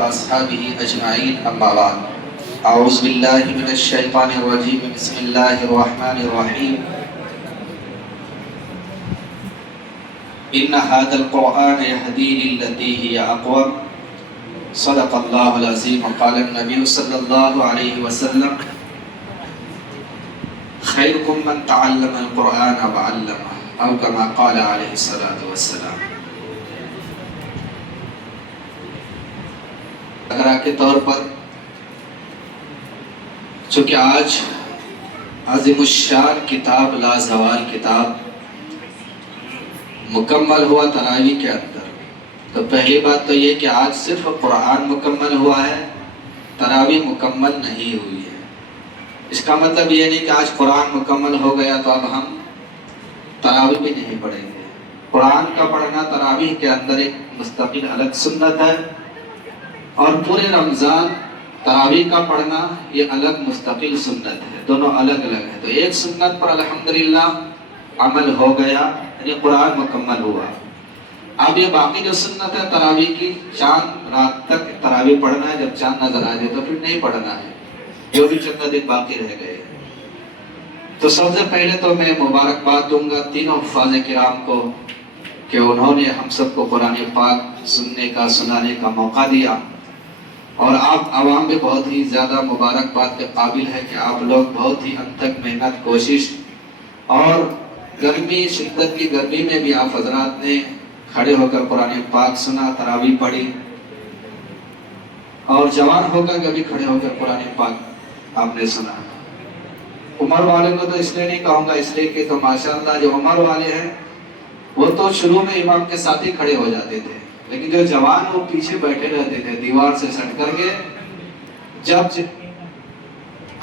وأصحابه أجمعين أما بعد أعوذ بالله من الشيطان الرجيم بسم الله الرحمن الرحيم إن هذا القرآن يهدي للتي هي أقوم صدق الله العظيم وقال النبي صلى الله عليه وسلم خيركم من تعلم القرآن وعلمه أو كما قال عليه الصلاة والسلام۔ اقرا کے طور پر چونکہ آج عظیم الشان کتاب لازوال کتاب مکمل ہوا تراویح کے اندر، تو پہلی بات تو یہ کہ آج صرف قرآن مکمل ہوا ہے، تراویح مکمل نہیں ہوئی ہے۔ اس کا مطلب یہ نہیں کہ آج قرآن مکمل ہو گیا تو اب ہم تراویح بھی نہیں پڑھیں گے۔ قرآن کا پڑھنا تراویح کے اندر ایک مستقل الگ سنت ہے، اور پورے رمضان تراویح کا پڑھنا یہ الگ مستقل سنت ہے، دونوں الگ الگ ہے۔ تو ایک سنت پر الحمدللہ عمل ہو گیا، یعنی قرآن مکمل ہوا۔ اب یہ باقی جو سنت ہے تراویح کی، چاند رات تک تراویح پڑھنا ہے، جب چاند نظر آ جائے تو پھر نہیں پڑھنا ہے، جو بھی چند دن باقی رہ گئے۔ تو سب سے پہلے تو میں مبارکباد دوں گا تینوں حفاظ کرام کو کہ انہوں نے ہم سب کو قرآن پاک سننے کا سنانے کا موقع دیا، اور آپ عوام بھی بہت ہی زیادہ مبارکباد کے قابل ہے کہ آپ لوگ بہت ہی انتھک محنت کوشش، اور گرمی، شدت کی گرمی میں بھی آپ حضرات نے کھڑے ہو کر قرآن پاک سنا، تراویح پڑھی، اور جوان ہو کر کبھی کھڑے ہو کر قرآن پاک آپ نے سنا۔ عمر والے کو تو اس لیے نہیں کہوں گا، اس لیے کہ تو ماشاءاللہ جو عمر والے ہیں وہ تو شروع میں امام کے ساتھ ہی کھڑے ہو جاتے تھے، لیکن جو جوان وہ پیچھے بیٹھے رہتے تھے دیوار سے سٹ کر کے۔ جب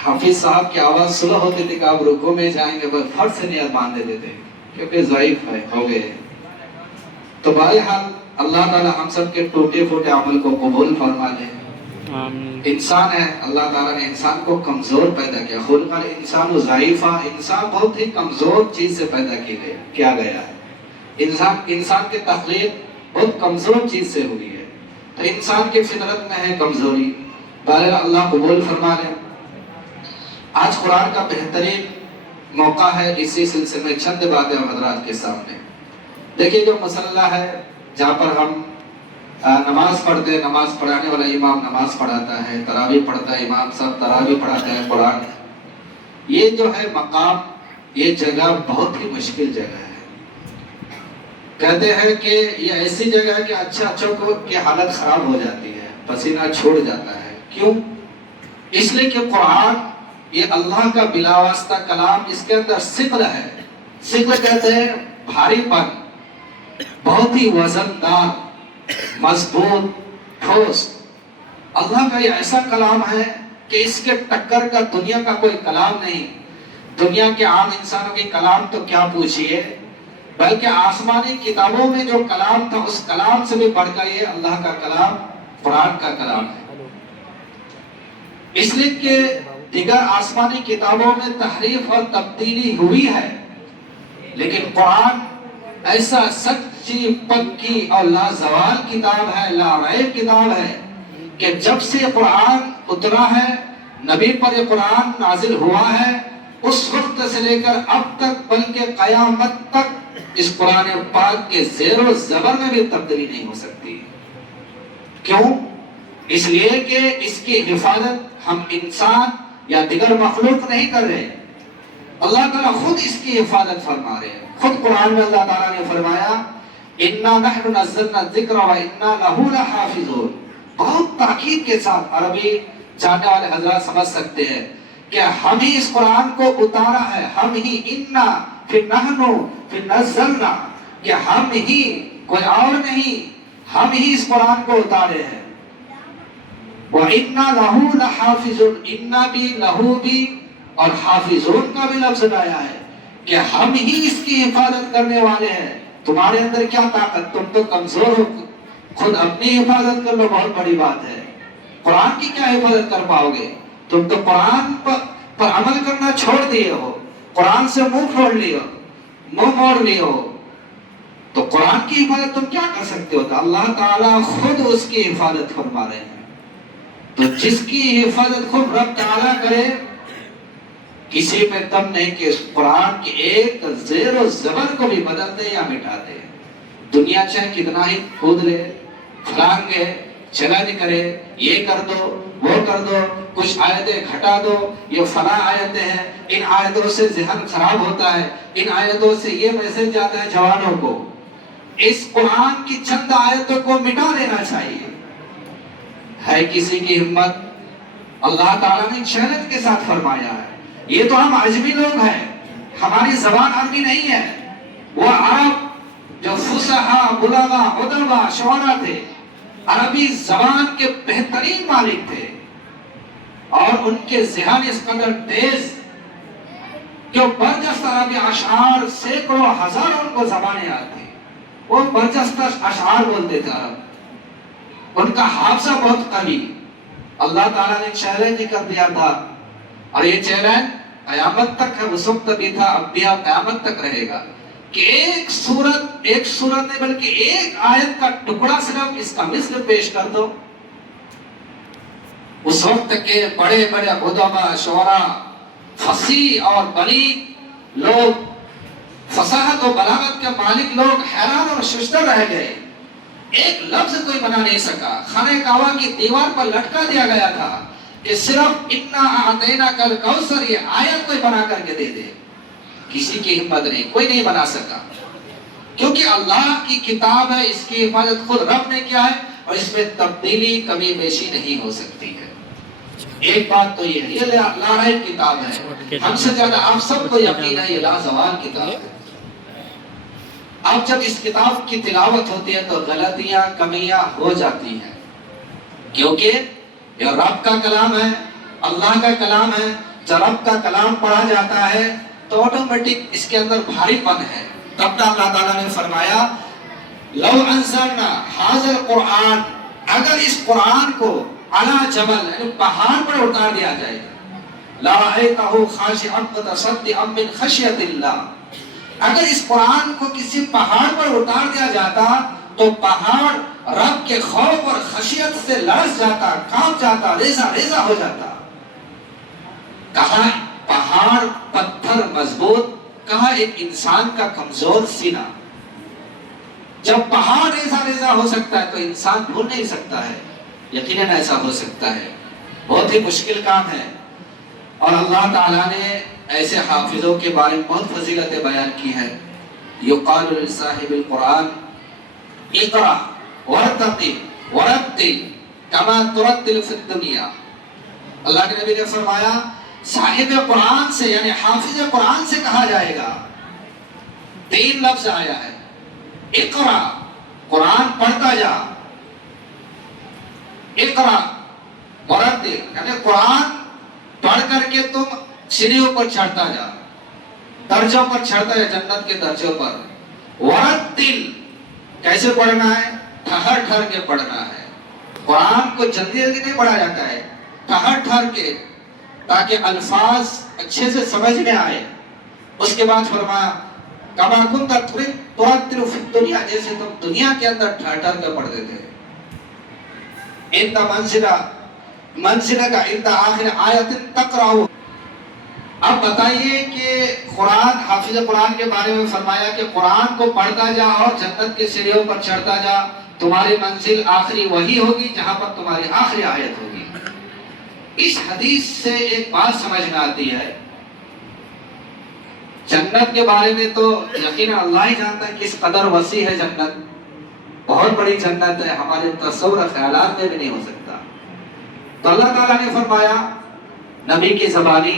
حافظ صاحب کی آواز سلو ہوتی تھی کہ آپ رکوع میں جائیں گے، بس پھٹ سے نیت باندھ دیتے تھے کیونکہ ضعیف ہے ہو گئے۔ تو بہرحال اللہ تعالی ہم سب کے ٹوٹے پھوٹے عمل کو قبول فرما لے۔ انسان ہے، اللہ تعالیٰ نے انسان کو کمزور پیدا کیا، خلق الانسان ضعیفا، انسان بہت ہی کمزور چیز سے پیدا کیا گیا ہے۔ انسان کی تخلیق بہت کمزور چیز سے ہوئی ہے، تو انسان کی فطرت میں ہے کمزوری، بہرحال اللہ قبول فرما لے۔ آج قرآن کا بہترین موقع ہے، اسی سلسلے میں چند باتیں حضرات کے سامنے۔ دیکھیے جو مسئلہ ہے جہاں پر ہم نماز پڑھتے ہیں، نماز پڑھانے والا امام نماز پڑھاتا ہے، تراویح پڑھتا ہے امام صاحب، تراویح پڑھاتا ہے قرآن، یہ جو ہے مقام، یہ جگہ بہت ہی مشکل جگہ ہے۔ کہتے ہیں کہ یہ ایسی جگہ ہے کہ اچھوں کی حالت خراب ہو جاتی ہے، پسینہ چھوڑ جاتا ہے۔ کیوں؟ اس لیے کہ قرآن یہ اللہ کا بلا واسطہ کلام، اس کے اندر ثقل ہے۔ ثقل کہتے ہیں بھاری پن، بہت ہی وزندار، مضبوط، ٹھوس۔ اللہ کا یہ ایسا کلام ہے کہ اس کے ٹکر کا دنیا کا کوئی کلام نہیں۔ دنیا کے عام انسانوں کے کلام تو کیا پوچھئے، بلکہ آسمانی کتابوں میں جو کلام تھا اس کلام سے بھی بڑھ کر یہ اللہ کا کلام، قرآن کا کلام ہے۔ اس لیے کہ دیگر آسمانی کتابوں میں تحریف اور تبدیلی ہوئی ہے، لیکن قرآن ایسا سچی، پکی اور لازوال کتاب ہے، لا ریب کتاب ہے کہ جب سے قرآن اترا ہے، نبی پر یہ قرآن نازل ہوا ہے، اس وقت سے لے کر اب تک بلکہ قیامت تک اس قرآن پاک کے زیر و زبر میں بھی تبدیلی نہیں ہو سکتی۔ کیوں؟ اس لیے کہ اس کی حفاظت ہم انسان یا دیگر مخلوق نہیں کر رہے، اللہ تعالیٰ خود اس کی حفاظت فرما رہے ہیں۔ خود قرآن میں اللہ تعالیٰ نے فرمایا اِنَّا نَحْنُ نَزَّلْنَا الذِّكْرَ وَإِنَّا لَهُ لَحَافِظُونَ۔ بہت تاکید کے ساتھ عربی جاننے والے حضرات سمجھ سکتے ہیں کہ ہم ہی اس قرآن کو اتارا ہے، ہم ہی، اِنَّا پھر نَحْنُ پھر نَزَّلْنَا، کہ ہم ہی، کوئی اور نہیں، ہم ہی اس قرآن کو اتارے ہیں۔ وَإِنَّا لَهُ لَحَافِظُونَ، اِنَّا بھی، لَهُ بھی اور حافظون کا بھی لفظ آیا ہے کہ ہم ہی اس کی حفاظت کرنے والے ہیں۔ تمہارے اندر کیا طاقت، تم تو کمزور ہو، خود اپنی حفاظت کر لو، بہت بڑی بات ہے۔ قرآن کی کیا حفاظت کر پاؤ گے؟ تم تو قرآن پر عمل کرنا چھوڑ دیے ہو، قرآن سے منہ موڑ لیے ہو، تو قرآن کی حفاظت تم کیا کر سکتے ہو؟ تو اللہ تعالیٰ خود اس کی حفاظت فرما رہے ہیں۔ تو جس کی حفاظت خود رب تعالیٰ کرے، کسی میں دم نہیں کہ اس قرآن کی ایک زیر و زبر کو بھی بدل دے یا مٹا دے۔ دنیا چاہے کتنا ہی کود لے، پھلانگے، چیلنج کرے، یہ کر دو، وہ کر دو، کچھ آیتیں گھٹا دو، یہ فلاں آیتیں ہیں، ان آیتوں سے ذہن خراب ہوتا ہے، ان آیتوں سے یہ میسج جاتا ہے جوانوں کو، اس قرآن کی چند آیتوں کو مٹا دینا چاہیے۔ ہے کسی کی ہمت؟ اللہ تعالیٰ نے چیلنج کے ساتھ فرمایا ہے۔ یہ تو ہم عجمی لوگ ہیں، ہماری زبان عربی نہیں ہے، وہ عرب جو فصحا، بلغا، ادبا، شعراء تھے، عربی زبان کے بہترین مالک تھے، اور ان کے ذہن اس قدر تیز کہ برجستہ عربی اشعار سینکڑوں ہزاروں ان کو زبانیں آتی، وہ برجستہ اشعار بولتے تھے عرب، ان کا حافظہ بہت قوی۔ اللہ تعالیٰ نے چیلنج کر دیا تھا، اور یہ چیلنج قیامت تک ہے، اس وقت بھی تھا، اب بھی قیامت تک رہے گا، کہ ایک سورت نہیں بلکہ ایک آیت کا ٹکڑا صرف اس کا مثل پیش کر دو۔ اس وقت کے بڑے بڑے ادبا، شعراء، فصیح اور بلیغ لوگ، فصاحت و بلاغت کے مالک لوگ حیران اور ششدر رہ گئے، ایک لفظ کوئی بنا نہیں سکا۔ خانہ کعبہ کی دیوار پر لٹکا دیا گیا تھا کہ صرف انا اعطیناک الکوثر یہ آیت کوئی بنا کر کے دے دے، کسی کی ہمت نہیں، کوئی نہیں بنا سکا، کیونکہ اللہ کی کتاب ہے، اس کی حفاظت خود رب نے کیا ہے، اور اس میں تبدیلی کمی بیشی نہیں ہو سکتی ہے۔ ایک بات تو یہ ہے، یہ لارحم کتاب ہے، ہم سے زیادہ آپ سب کو یقین ہے یہ لازوال کتاب ہے۔ اب جب اس کتاب کی تلاوت ہوتی ہے تو غلطیاں، کمیاں ہو جاتی ہیں، کیونکہ یہ رب کا کلام ہے، اللہ کا کلام ہے۔ جب رب کا کلام پڑھا جاتا ہے تو آٹومیٹک اس کے اندر بھاری پن ہے۔ تب اللہ تعالیٰ نے فرمایا لو انزلنا ھذا القرآن، اگر اس قرآن کو علی جبل یعنی پہاڑ پر اتار دیا جائے لرأیتہ خاشعا متصدعا من خشیۃ اللہ، اگر اس قرآن کو کسی پہاڑ پر اتار دیا جاتا تو پہاڑ رب کے خوف اور خشیت سے لرز جاتا، کانپ جاتا، ریزہ ریزہ ہو جاتا۔ کہاں پہاڑ پتھر مضبوط، کہاں ایک انسان کا کمزور سینہ۔ جب پہاڑ ریزہ ریزہ ہو سکتا ہے تو انسان بھول نہیں سکتا ہے، یقیناً ایسا ہو سکتا ہے، بہت ہی مشکل کام ہے۔ اور اللہ تعالیٰ نے ایسے حافظوں کے بارے میں بہت فضیلتیں بیان کی ہیں۔ یقال لصاحب القرآن اقرأ ورتقی ورتل کما ترتل فی الدنیا، اللہ کے نبی نے فرمایا صاحب قرآن سے یعنی حافظ قرآن سے کہا جائے گا، تین لفظ آیا ہے، اقرأ قرآن پڑھتا جا، اقرأ ورتل یعنی قرآن پڑھ کر کے تم سیڑھیوں پر چڑھتا جا، درجوں پر چڑھتا ہے، جنت کے درجوں پر۔ ورتل کیسے پڑھنا ہے؟ ٹھہر ٹھہر کے پڑھنا ہے۔ قرآن کو جلدی جلدی نہیں پڑھا جاتا ہے، ٹھہر ٹھہر کے، تاکہ الفاظ اچھے سے سمجھ میں آئے۔ اس کے بعد فرمایا کما کنت ترتل فی الدنیا، جیسے تم دنیا کے اندر ٹھہر ٹھہر کے پڑھتے تھے۔ منزلہ کا عند آخر آیت تقرأ۔ اب بتائیے کہ قرآن، حافظ قرآن کے بارے میں فرمایا کہ قرآن کو پڑھتا جا اور جنت کے سیڑھیوں پر چڑھتا جا، تمہاری منزل آخری وہی ہوگی جہاں پر تمہاری آخری آیت ہوگی۔ اس حدیث سے ایک بات سمجھ میں آتی ہے، جنت کے بارے میں تو یقیناً اللہ ہی جانتا ہے کس قدر وسیع ہے جنت، بہت بڑی جنت ہے، ہمارے تصور خیالات میں بھی نہیں ہو سکتا۔ تو اللہ تعالیٰ نے فرمایا نبی کی زبانی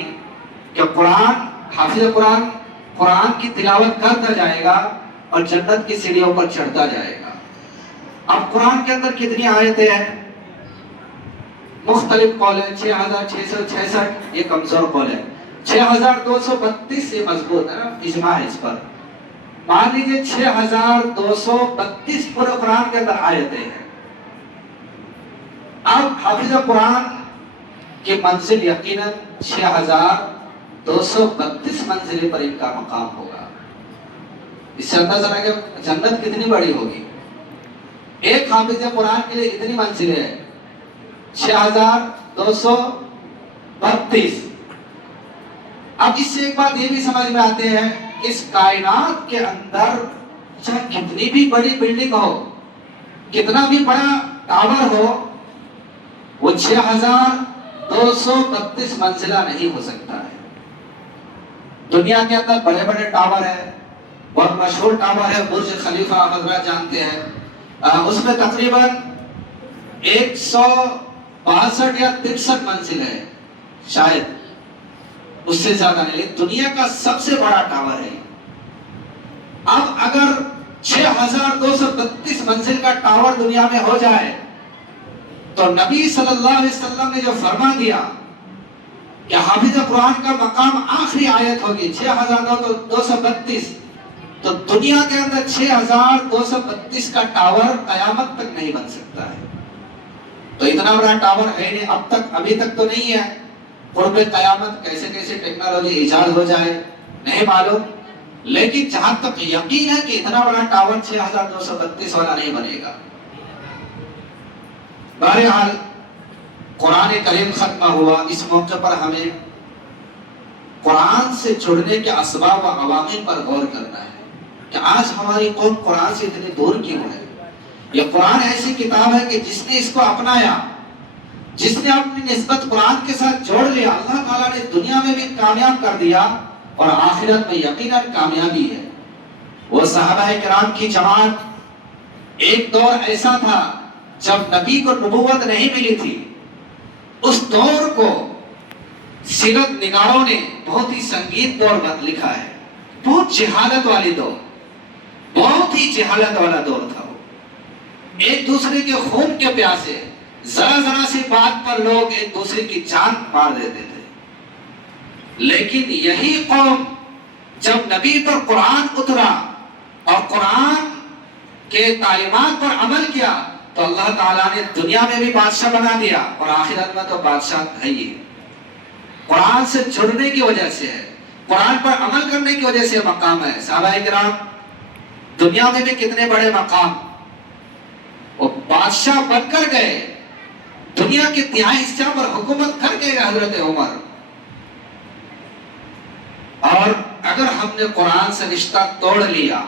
کہ قرآن، حافظ قرآن قرآن کی تلاوت کرتا جائے گا اور جنت کی سیڑھیوں پر چڑھتا جائے گا۔ اب قرآن کے اندر کتنی آیتیں ہیں؟ مختلف قول ہے، 6666 یہ کمزور قول ہے، 6232 یہ مضبوط ہے نا، اجماع ہے اس پر۔ مان لیجیے 6232 پورے قرآن کے اندر آیتیں ہیں۔ اب حافظ قرآن کی منزل یقیناً 6232 منزل پر ان کا مقام ہوگا۔ اس سے اندازہ لگا کہ جنت کتنی بڑی ہوگی۔ ایک حافظ قرآن کے لیے اتنی منزلیں ہیں، 6232। اب اس سے ایک بات یہ بھی سمجھ میں آتے ہیں، اس کائنات کے اندر چاہے کتنی بھی بڑی بلڈنگ ہو، کتنا بھی بڑا ٹاور ہو، وہ 6232 منزلہ نہیں ہو سکتا ہے۔ دنیا کے اندر بڑے بڑے ٹاور ہیں، بہت مشہور ٹاور ہے برج خلیفہ، حضرات جانتے ہیں، اس میں تقریباً 162 یا 63 منزل ہے، شاید اس سے زیادہ نہیں، لیکن دنیا کا سب سے بڑا ٹاور ہے۔ اب اگر 6232 منزل کا ٹاور دنیا میں ہو جائے تو نبی صلی اللہ علیہ وسلم نے جو فرما دیا کہ حافظ قرآن کا مقام آخری آیت ہوگی 6232، تو دنیا کے اندر 6232 کا ٹاور قیامت تک نہیں بن سکتا ہے۔ تو اتنا بڑا ٹاور ہے نہیں، ابھی تک تو نہیں ہے، قرب قیامت کیسے کیسے ٹیکنالوجی ایجاد ہو جائے نہیں معلوم، لیکن جہاں تک یقین ہے کہ اتنا بڑا ٹاور 6232 والا نہیں بنے گا۔ بہرحال قرآن کریم ختم ہوا، اس موقع پر ہمیں قرآن سے جڑنے کے اسباب و عوامل پر غور کرنا ہے کہ آج ہماری قوم قرآن سے اتنی دور کیوں ہے۔ یہ قرآن ایسی کتاب ہے کہ جس نے اس کو اپنایا، جس نے اپنی نسبت قرآن کے ساتھ جوڑ لیا، اللہ تعالیٰ نے دنیا میں بھی کامیاب کر دیا اور آخرت میں یقیناً کامیابی ہے۔ وہ صحابہ کرام کی جماعت، ایک دور ایسا تھا جب نبی کو نبوت نہیں ملی تھی، اس دور کو سیرت نگاروں نے بہت ہی سنگین دور لکھا ہے، بہت جہالت والی دور، بہت ہی جہالت والا دور تھا۔ وہ ایک دوسرے کے خون کے پیاسے، ذرا ذرا سی بات پر لوگ ایک دوسرے کی جان مار دیتے تھے، لیکن یہی قوم جب نبی پر قرآن اترا اور قرآن کے تعلیمات پر عمل کیا تو اللہ تعالیٰ نے دنیا میں بھی بادشاہ بنا دیا اور آخرت میں تو بادشاہ ہے ہی۔ قرآن سے جڑنے کی وجہ سے ہے، قرآن پر عمل کرنے کی وجہ سے مقام ہے۔ صحابہ کرام دنیا میں بھی کتنے بڑے مقام، وہ بادشاہ بن کر گئے، دنیا کے تہائی حصہ پر حکومت کر گئے حضرت عمر۔ اور اگر ہم نے قرآن سے رشتہ توڑ لیا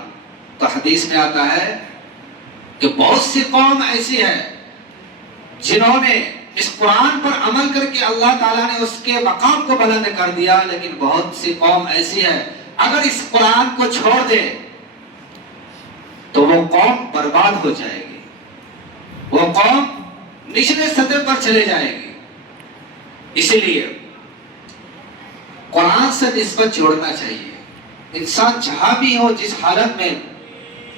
تو حدیث میں آتا ہے کہ بہت سی قوم ایسی ہے جنہوں نے اس قرآن پر عمل کر کے اللہ تعالیٰ نے اس کے مقام کو بلند کر دیا، لیکن بہت سی قوم ایسی ہے اگر اس قرآن کو چھوڑ دے تو وہ قوم برباد ہو جائے گی، وہ قوم نچلے سطح پر چلے جائے گی۔ اسی لیے قرآن سے نسبت جوڑنا چاہیے، انسان جہاں بھی ہو جس حالت میں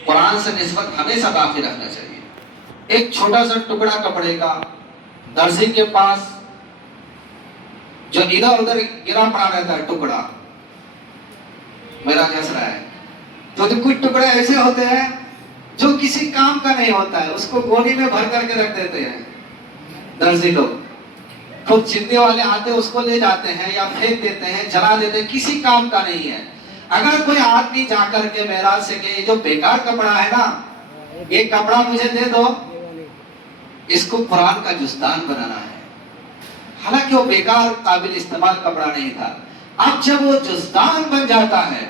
قرآن سے نسبت ہمیشہ باقی رکھنا چاہیے۔ ایک چھوٹا سا ٹکڑا کپڑے کا درزی کے پاس جو ادھر ادھر گرا پڑا رہتا ہے ٹکڑا، میرا جس رہا ہے، تو کچھ ٹکڑے ایسے ہوتے ہیں جو کسی کام کا نہیں ہوتا ہے، اس کو گولی میں بھر کر کے رکھ دیتے ہیں درزی لوگ، خود چندے والے آتے اس کو لے جاتے ہیں یا پھینک دیتے ہیں، جلا دیتے ہیں، کسی کام کا نہیں ہے۔ اگر کوئی آدمی جا کر کے معراج سے کہ یہ جو بیکار کپڑا ہے نا، یہ کپڑا مجھے دے دو، اس کو قرآن کا جزدان بنانا ہے، حالانکہ وہ بیکار قابل استعمال کپڑا نہیں تھا۔ اب جب وہ جزدان بن جاتا ہے،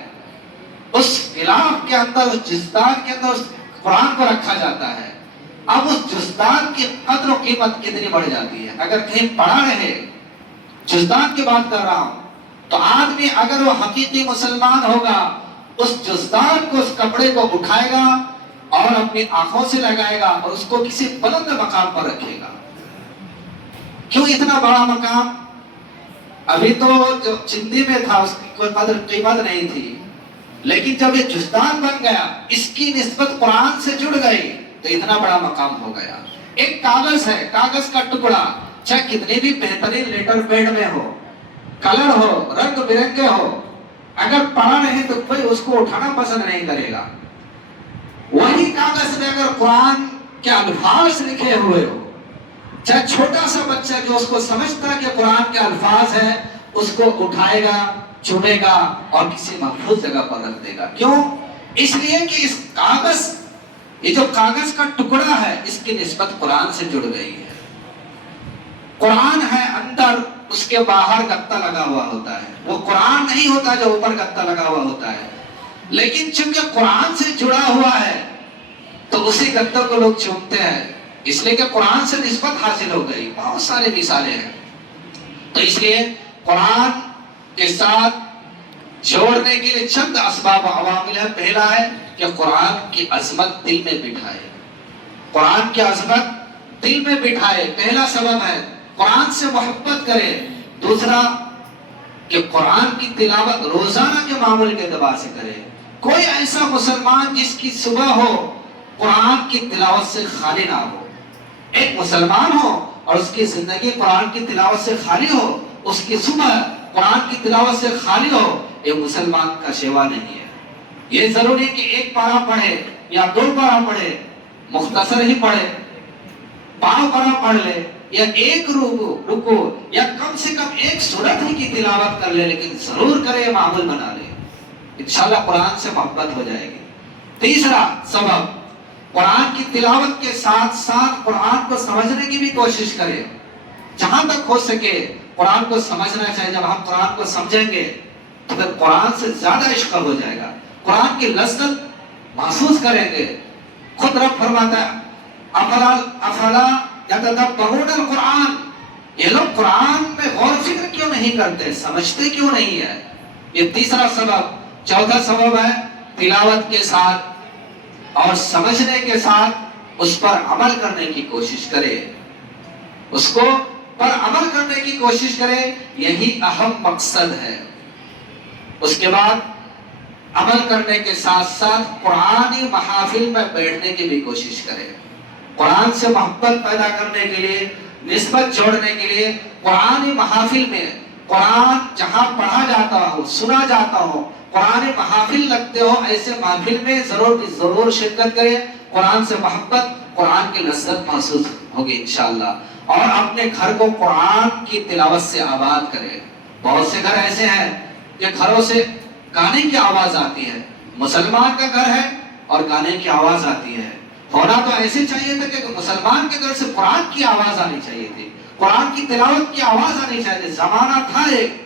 اس غلاف کے اندر، اس جزدان کے اندر اس قرآن کو رکھا جاتا ہے، اب اس جزدان کی قدر و قیمت کتنی بڑھ جاتی ہے۔ اگر کہیں پڑا رہے، جزدان کی بات کر رہا ہوں، تو آدمی اگر وہ حقیقی مسلمان ہوگا، اس جزدان کو، اس کپڑے کو اٹھائے گا اور اپنی آنکھوں سے لگائے گا اور اس کو کسی بلند مقام پر رکھے گا۔ کیوں اتنا بڑا مقام؟ ابھی تو جو چندی میں تھا اس کی کوئی قدر قیمت نہیں تھی، لیکن جب یہ جزدان بن گیا، اس کی نسبت قرآن سے جڑ گئی تو اتنا بڑا مقام ہو گیا۔ ایک کاغذ ہے، کاغذ کا ٹکڑا چاہے کتنی بھی بہترین لیٹر پیڈ میں ہو، کلر ہو، رنگ برنگے ہو، اگر پڑا رہے تو کوئی اس کو اٹھانا پسند نہیں کرے گا۔ وہی کاغذ میں اگر قرآن کے الفاظ لکھے ہوئے ہو، چاہے چھوٹا سا بچہ جو اس کو سمجھتا ہے کہ قرآن کے الفاظ ہیں، اس کو اٹھائے گا، چنے گا اور کسی محفوظ جگہ پر رکھ دے گا۔ کیوں؟ اس لیے کہ اس کاغذ، یہ جو کاغذ کا ٹکڑا ہے، اس کی نسبت قرآن سے جڑ گئی ہے۔ قرآن ہے اندر، اس کے باہر گتا لگا ہوا ہوتا ہے، وہ قرآن نہیں ہوتا جو اوپر گتا لگا ہوا ہوتا ہے، لیکن چونکہ قرآن سے جڑا ہوا ہے تو اسی گتے کو لوگ چومتے ہیں، اس لیے کہ قرآن سے نسبت حاصل ہو گئی۔ بہت سارے مثالیں ہیں، تو اس لیے قرآن کے ساتھ جوڑنے کے لیے چند اسباب و عوامل ہے۔ پہلا ہے کہ قرآن کی عظمت دل میں بٹھائے، قرآن کی عظمت دل میں بٹھائے، پہلا سبب ہے۔ قرآن سے محبت کرے۔ دوسرا کہ قرآن کی تلاوت روزانہ کے معمول کے اعتبار سے کرے۔ کوئی ایسا مسلمان جس کی صبح ہو قرآن کی تلاوت سے خالی نہ ہو۔ ایک مسلمان ہو اور اس کی زندگی قرآن کی تلاوت سے خالی ہو، اس کی صبح قرآن کی تلاوت سے خالی ہو، یہ مسلمان کا شیوا نہیں ہے۔ یہ ضروری کہ ایک پارہ پڑھے یا 2 پارہ پڑھے، مختصر ہی پڑھے، 5 پارہ پڑھ لے، یا ایک رکو یا کم سے کم ایک سورت ہی کی تلاوت کر لے، لیکن ضرور کرے، معمول بنا لے، انشاءاللہ قرآن سے محبت ہو جائے گی۔ تیسرا سبب، قرآن کی تلاوت کے ساتھ ساتھ قرآن کو سمجھنے کی بھی کوشش کرے، جہاں تک ہو سکے قرآن کو سمجھنا چاہیے۔ جب ہم قرآن کو سمجھیں گے تو پھر قرآن سے زیادہ عشق ہو جائے گا، قرآن کی لذت محسوس کریں گے۔ خود رب فرماتا ہے افلا یتدبرون القرآن، یہ لوگ قرآن میں غور و فکر کیوں نہیں کرتے، سمجھتے کیوں نہیں ہے؟ یہ تیسرا سبب۔ چوتھا سبب ہے تلاوت کے ساتھ اور سمجھنے کے ساتھ اس پر عمل کرنے کی کوشش کرے، اس کو پر عمل کرنے کی کوشش کرے، یہی اہم مقصد ہے۔ اس کے بعد عمل کرنے کے ساتھ ساتھ قرآنی محافل میں بیٹھنے کی بھی کوشش کرے۔ قرآن سے محبت پیدا کرنے کے لیے، نسبت جوڑنے کے لیے قرآنی محافل میں، قرآن جہاں پڑھا جاتا ہو، سنا جاتا ہو، قرآن محافل لگتے ہو، ایسے محافل میں ضرور شرکت کرے۔ قرآن سے محبت، قرآن کی لذت محسوس ہوگی انشاءاللہ۔ اور اپنے گھر کو قرآن کی تلاوت سے آباد کرے۔ بہت سے گھر ایسے ہیں کہ گھروں سے گانے کی آواز آتی ہے، مسلمان کا گھر ہے اور گانے کی آواز آتی ہے۔ ہونا تو ایسے چاہیے تھا کہ مسلمان کے گھر سے قرآن کی آواز آنی چاہیے تھی، قرآن کی تلاوت کی آواز آنی چاہیے تھی۔ زمانہ تھا ایک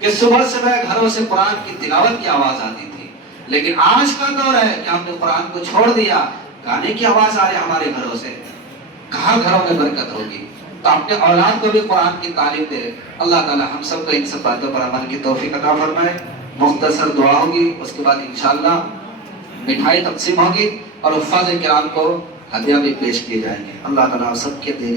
کہ صبح گھروں سے قرآن کی تلاوت کی آواز آتی تھی، لیکن آج کا دور ہے کہ ہم نے قرآن کو چھوڑ دیا، گانے کی آواز آ رہی ہے ہمارے گھروں سے۔ کہاں گھروں میں برکت ہوگی؟ تو اپنے اولاد کو بھی قرآن کی تعلیم دے۔ اللہ تعالی ہم سب کو ان سب باتوں پر عمل کی توفیق عطا فرمائے۔ مختصر دعا ہوگی، اس کے بعد انشاءاللہ مٹھائی تقسیم ہوگی اور حفاظ کرام کو ہدیہ بھی پیش کیے جائیں گے۔ اللہ تعالی سب کے دین